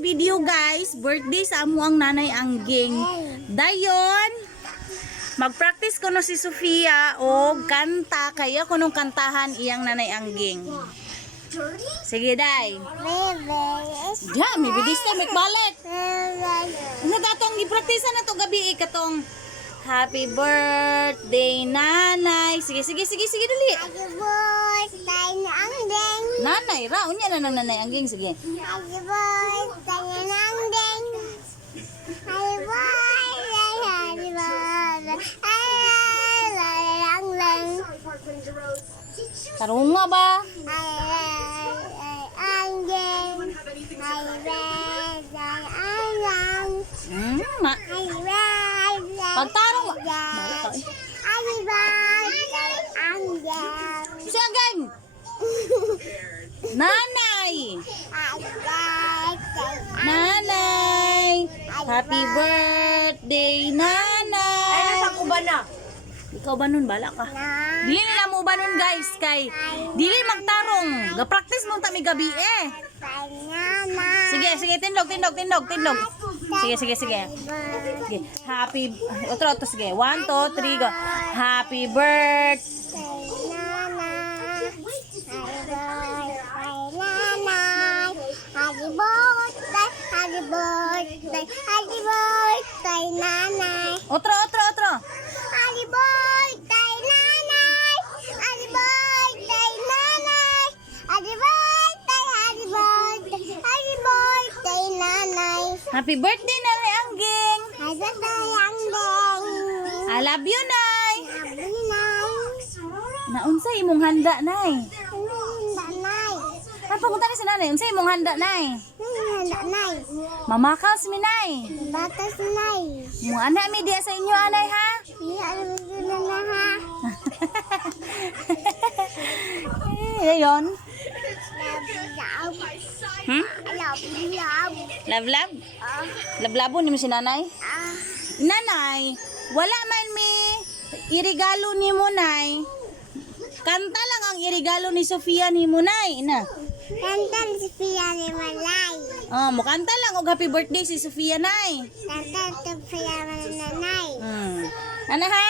today's video guys, birthday sa amo ang nanay Angging. Dayon, mag-practice ko no si Sofia o kanta, kaya ko nung kantahan iyang nanay Angging. Sige day. Diya, may bidis na, may balet. Ano datong i-practice na to gabi katong happy birthday nanay. Sige dali. Happy birthday na Angging. Nanay ra, unya na ng nanay Angging, sige. Happy birthday na Angging. Happy birthday, happy birthday. Angging. Tarunga ba? Angging. Happy birthday Angging. Ma. Happy birthday. Pagtarong. Happy birthday Angging. Si Angging. Nanay. Nanay. Happy birthday nanay. Ay, nasa ko ba na? Ikaw ba nun? Bala ka. Dili nila mo ba nun guys? Kay dili magtarong. Ga-practice mo tami gabi eh. Sige, tindog. Sige. Sige. Happy, otro, sige. 1, 2, 3, go. Happy birthday. Happy birthday, nanay. Otro. Happy birthday, nanay. Happy birthday, nanay. Happy birthday, nanay. Happy birthday nanay Angging. Happy birthday, Angging. I love you, nay. Happy nanay. Naunsa imong handa, nay? Nanay. Ay, pagunta ni si nanay. Unsa imong handa, nay? Nanay. Mamakas mi, nay. Batas, nanay. Mo anak mi diya sa inyo, anay, ha? Iya, alam mo na ha. Ayon. Love. Hmm? Love. Love? Lablabo ni mo si nanay? Nanay, wala man mi irigalo ni mo, nay. Kanta lang ang irigalo ni Sofia ni mo, nay. Na. Kantan si Pia ni Malay. Oh, mo kanta lang og happy birthday si Sofia, nay. Kantan si Pia ni Nanay. Ano ha?